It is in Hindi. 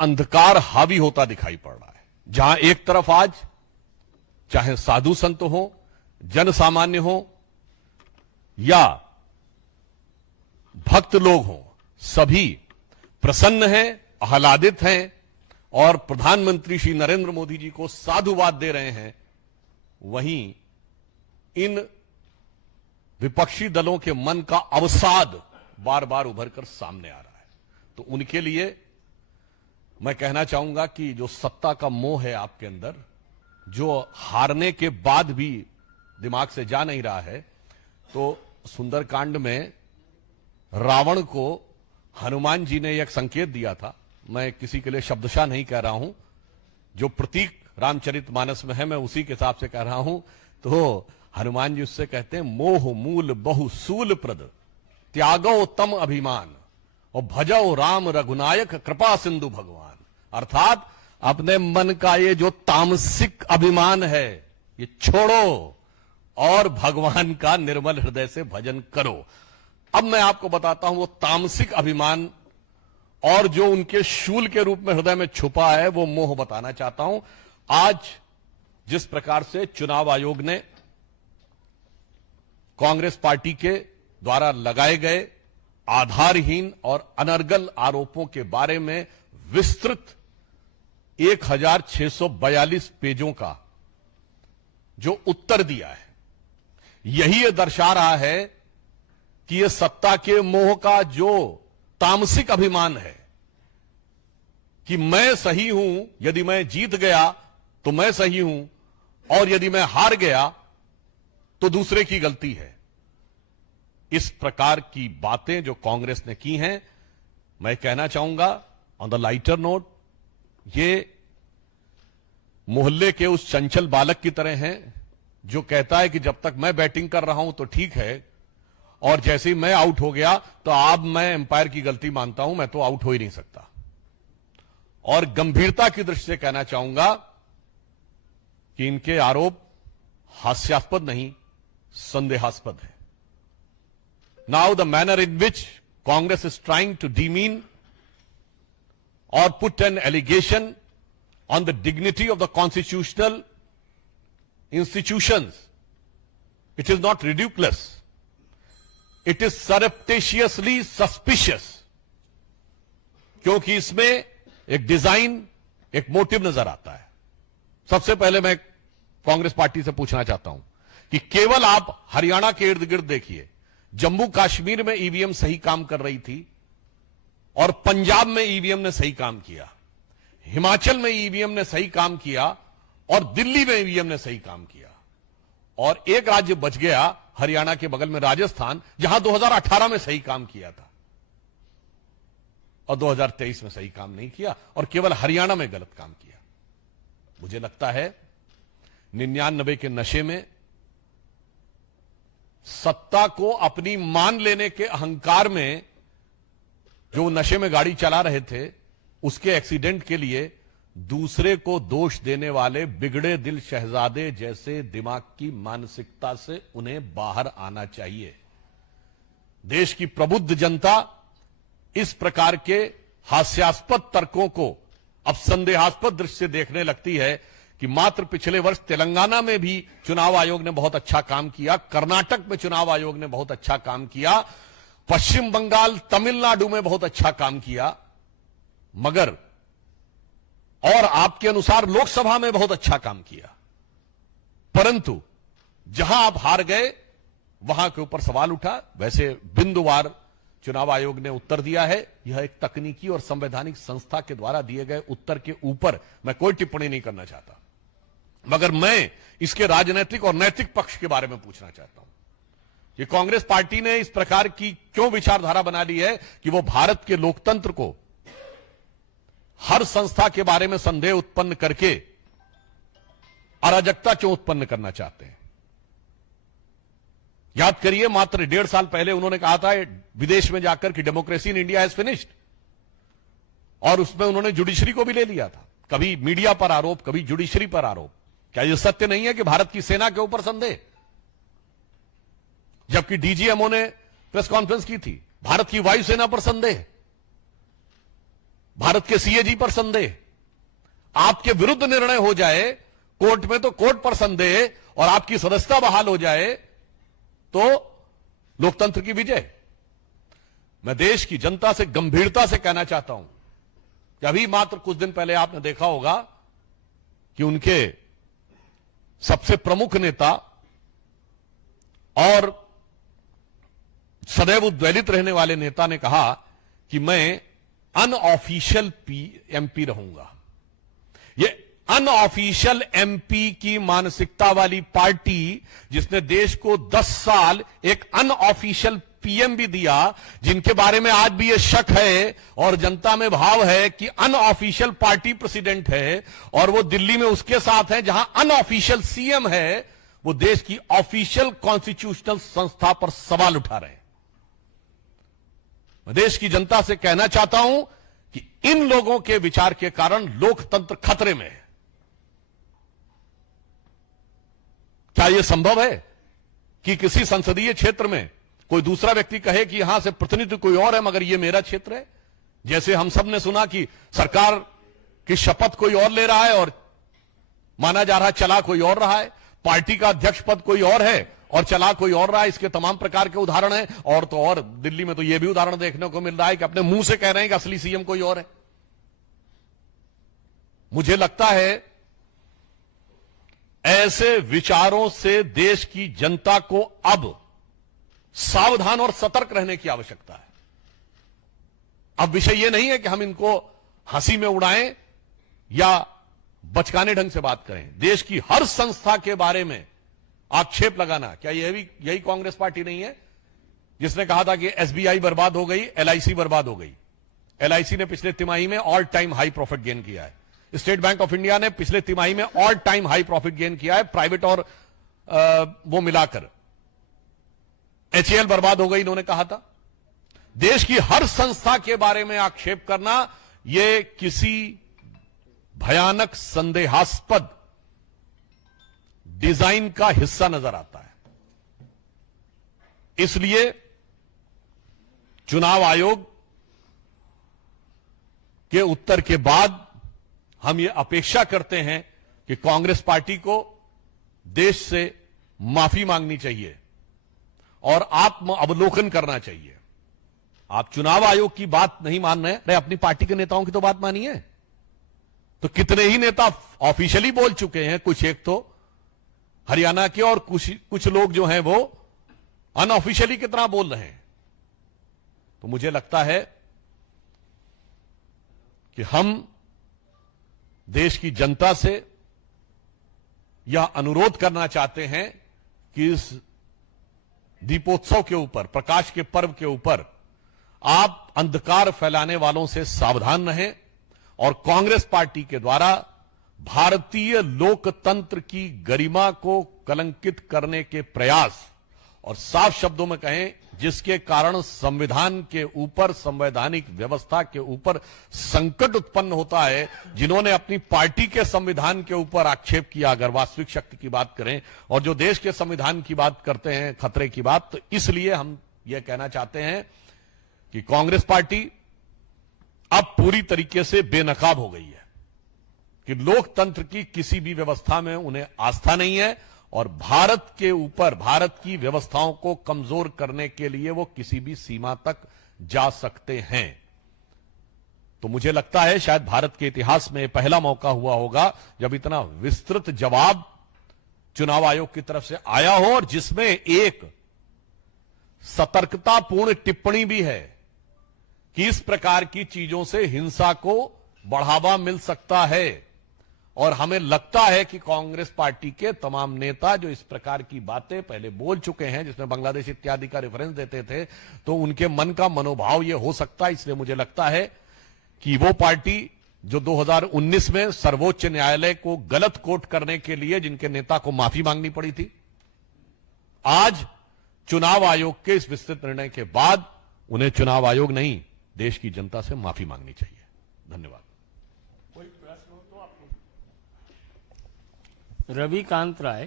अंधकार हावी होता दिखाई पड़ रहा है, जहां एक तरफ आज चाहे साधु संत हो, जन सामान्य हो या भक्त लोग हों, सभी प्रसन्न हैं, आह्लादित हैं और प्रधानमंत्री श्री नरेंद्र मोदी जी को साधुवाद दे रहे हैं। वहीं इन विपक्षी दलों के मन का अवसाद बार बार उभर कर सामने आ रहा है। तो उनके लिए मैं कहना चाहूंगा कि जो सत्ता का मोह है आपके अंदर, जो हारने के बाद भी दिमाग से जा नहीं रहा है, तो सुंदरकांड में रावण को हनुमान जी ने एक संकेत दिया था। मैं किसी के लिए शब्दशः नहीं कह रहा हूं, जो प्रतीक रामचरितमानस में है मैं उसी के हिसाब से कह रहा हूं। तो हनुमान जी उससे कहते हैं, मोह मूल बहु सूल प्रद त्यागो तम अभिमान और भजो राम रघुनायक कृपा सिंधु भगवान। अर्थात अपने मन का ये जो तामसिक अभिमान है ये छोड़ो और भगवान का निर्मल हृदय से भजन करो। अब मैं आपको बताता हूं वो तामसिक अभिमान और जो उनके शूल के रूप में हृदय में छुपा है वो मोह बताना चाहता हूं। आज जिस प्रकार से चुनाव आयोग ने कांग्रेस पार्टी के द्वारा लगाए गए आधारहीन और अनर्गल आरोपों के बारे में विस्तृत 1642 पेजों का जो उत्तर दिया है, यही ये दर्शा रहा है कि ये सत्ता के मोह का जो तामसिक अभिमान है कि मैं सही हूं, यदि मैं जीत गया तो मैं सही हूं और यदि मैं हार गया तो दूसरे की गलती है। इस प्रकार की बातें जो कांग्रेस ने की हैं, मैं कहना चाहूंगा ऑन द लाइटर नोट, ये मोहल्ले के उस चंचल बालक की तरह हैं जो कहता है कि जब तक मैं बैटिंग कर रहा हूं तो ठीक है और जैसे ही मैं आउट हो गया तो अब मैं एम्पायर की गलती मानता हूं, मैं तो आउट हो ही नहीं सकता। और गंभीरता की दृष्टि से कहना चाहूंगा कि इनके आरोप हास्यास्पद नहीं, संदेहास्पद है। Now the manner in which Congress is trying to demean or put an allegation on the dignity of the constitutional institutions. It is not ridiculous. It is surreptitiously suspicious. क्योंकि इसमें एक डिजाइन, एक मोटिव नजर आता है। सबसे पहले मैं कांग्रेस पार्टी से पूछना चाहता हूं कि केवल आप हरियाणा के इर्द गिर्द देखिए, जम्मू कश्मीर में ईवीएम सही काम कर रही थी और पंजाब में ईवीएम ने सही काम किया, हिमाचल में ईवीएम ने सही काम किया और दिल्ली में ईवीएम ने सही काम किया। और एक राज्य बच गया हरियाणा के बगल में राजस्थान, जहां 2018 में सही काम किया था और 2023 में सही काम नहीं किया और केवल हरियाणा में गलत काम किया। मुझे लगता है 99 के नशे में सत्ता को अपनी मान लेने के अहंकार में जो नशे में गाड़ी चला रहे थे, उसके एक्सीडेंट के लिए दूसरे को दोष देने वाले बिगड़े दिल शहजादे जैसे दिमाग की मानसिकता से उन्हें बाहर आना चाहिए। देश की प्रबुद्ध जनता इस प्रकार के हास्यास्पद तर्कों को अब संदेहास्पद दृष्टि से देखने लगती है कि मात्र पिछले वर्ष तेलंगाना में भी चुनाव आयोग ने बहुत अच्छा काम किया, कर्नाटक में चुनाव आयोग ने बहुत अच्छा काम किया, पश्चिम बंगाल, तमिलनाडु में बहुत अच्छा काम किया, मगर और आपके अनुसार लोकसभा में बहुत अच्छा काम किया, परंतु जहां आप हार गए वहां के ऊपर सवाल उठा। वैसे बिंदुवार चुनाव आयोग ने उत्तर दिया है, यह एक तकनीकी और संवैधानिक संस्था के द्वारा दिए गए उत्तर के ऊपर मैं कोई टिप्पणी नहीं करना चाहता, मगर मैं इसके राजनीतिक और नैतिक पक्ष के बारे में पूछना चाहता हूं कि कांग्रेस पार्टी ने इस प्रकार की क्यों विचारधारा बना ली है कि वो भारत के लोकतंत्र को हर संस्था के बारे में संदेह उत्पन्न करके अराजकता क्यों उत्पन्न करना चाहते हैं। याद करिए, मात्र 1.5 साल पहले उन्होंने कहा था विदेश में जाकर कि democracy in India has finished, और उसमें उन्होंने जुडिशरी को भी ले लिया था। कभी मीडिया पर आरोप, कभी जुडिशरी पर आरोप। क्या यह सत्य नहीं है कि भारत की सेना के ऊपर संदेह? जबकि डीजीएमओ ने प्रेस कॉन्फ्रेंस की थी, भारत की वायुसेना पर संदेह, भारत के सीएजी पर संदेह, आपके विरुद्ध निर्णय हो जाए कोर्ट में तो कोर्ट पर संदेह और आपकी सदस्यता बहाल हो जाए तो लोकतंत्र की विजय। मैं देश की जनता से गंभीरता से कहना चाहता हूं कि अभी मात्र कुछ दिन पहले आपने देखा होगा कि उनके सबसे प्रमुख नेता और सदैव उद्वेलित रहने वाले नेता ने कहा कि मैं अनऑफिशियल एमपी रहूंगा। ये अनऑफिशियल एमपी की मानसिकता वाली पार्टी जिसने देश को 10 साल एक अनऑफिशियल पीएम भी दिया, जिनके बारे में आज भी ये शक है और जनता में भाव है कि अनऑफिशियल पार्टी प्रेसिडेंट है और वो दिल्ली में उसके साथ है जहां अनऑफिशियल सीएम है, वो देश की ऑफिशियल कॉन्स्टिट्यूशनल संस्था पर सवाल उठा रहे हैं। मैं देश की जनता से कहना चाहता हूं कि इन लोगों के विचार के कारण लोकतंत्र खतरे में है। क्या यह संभव है कि किसी संसदीय क्षेत्र में कोई दूसरा व्यक्ति कहे कि यहां से प्रतिनिधि कोई और है मगर यह मेरा क्षेत्र है? जैसे हम सब ने सुना कि सरकार की शपथ कोई और ले रहा है और माना जा रहा है चला कोई और रहा है, पार्टी का अध्यक्ष पद कोई और है और चला कोई और रहा है। इसके तमाम प्रकार के उदाहरण हैं और तो और दिल्ली में तो यह भी उदाहरण देखने को मिल रहा है कि अपने मुंह से कह रहे हैं कि असली सीएम कोई और है। मुझे लगता है ऐसे विचारों से देश की जनता को अब सावधान और सतर्क रहने की आवश्यकता है। अब विषय यह नहीं है कि हम इनको हंसी में उड़ाएं या बचकाने ढंग से बात करें। देश की हर संस्था के बारे में आक्षेप लगाना, क्या यही कांग्रेस पार्टी नहीं है जिसने कहा था कि एसबीआई बर्बाद हो गई, एलआईसी बर्बाद हो गई? एलआईसी ने पिछले तिमाही में all time high profit gain किया है। स्टेट बैंक ऑफ इंडिया ने पिछले तिमाही में all time high profit gain किया है, प्राइवेट और वो मिलाकर। एचएएल बर्बाद हो गई, इन्होंने कहा था। देश की हर संस्था के बारे में आक्षेप करना यह किसी भयानक संदेहास्पद डिजाइन का हिस्सा नजर आता है। इसलिए चुनाव आयोग के उत्तर के बाद हम ये अपेक्षा करते हैं कि कांग्रेस पार्टी को देश से माफी मांगनी चाहिए और आत्म अवलोकन करना चाहिए। आप चुनाव आयोग की बात नहीं मान रहे, अरे अपनी पार्टी के नेताओं की तो बात मानिए। तो कितने ही नेता ऑफिशियली बोल चुके हैं, कुछ एक तो हरियाणा के और कुछ लोग जो हैं वो अनऑफिशियली कितना बोल रहे हैं। तो मुझे लगता है कि हम देश की जनता से यह अनुरोध करना चाहते हैं कि इस दीपोत्सव के ऊपर, प्रकाश के पर्व के ऊपर आप अंधकार फैलाने वालों से सावधान रहें और कांग्रेस पार्टी के द्वारा भारतीय लोकतंत्र की गरिमा को कलंकित करने के प्रयास, और साफ शब्दों में कहें जिसके कारण संविधान के ऊपर, संवैधानिक व्यवस्था के ऊपर संकट उत्पन्न होता है, जिन्होंने अपनी पार्टी के संविधान के ऊपर आक्षेप किया, अगर वास्तविक शक्ति की बात करें और जो देश के संविधान की बात करते हैं, खतरे की बात, तो इसलिए हम यह कहना चाहते हैं कि कांग्रेस पार्टी अब पूरी तरीके से बेनकाब हो गई है कि लोकतंत्र की किसी भी व्यवस्था में उन्हें आस्था नहीं है और भारत के ऊपर, भारत की व्यवस्थाओं को कमजोर करने के लिए वो किसी भी सीमा तक जा सकते हैं। तो मुझे लगता है शायद भारत के इतिहास में पहला मौका हुआ होगा जब इतना विस्तृत जवाब चुनाव आयोग की तरफ से आया हो और जिसमें एक सतर्कतापूर्ण टिप्पणी भी है कि इस प्रकार की चीजों से हिंसा को बढ़ावा मिल सकता है। और हमें लगता है कि कांग्रेस पार्टी के तमाम नेता जो इस प्रकार की बातें पहले बोल चुके हैं, जिसमें बांग्लादेश इत्यादि का रेफरेंस देते थे, तो उनके मन का मनोभाव यह हो सकता है। इसलिए मुझे लगता है कि वो पार्टी जो 2019 में सर्वोच्च न्यायालय को गलत कोट करने के लिए जिनके नेता को माफी मांगनी पड़ी थी, आज चुनाव आयोग के इस विस्तृत निर्णय के बाद उन्हें चुनाव आयोग नहीं, देश की जनता से माफी मांगनी चाहिए। धन्यवाद। रविकांत राय।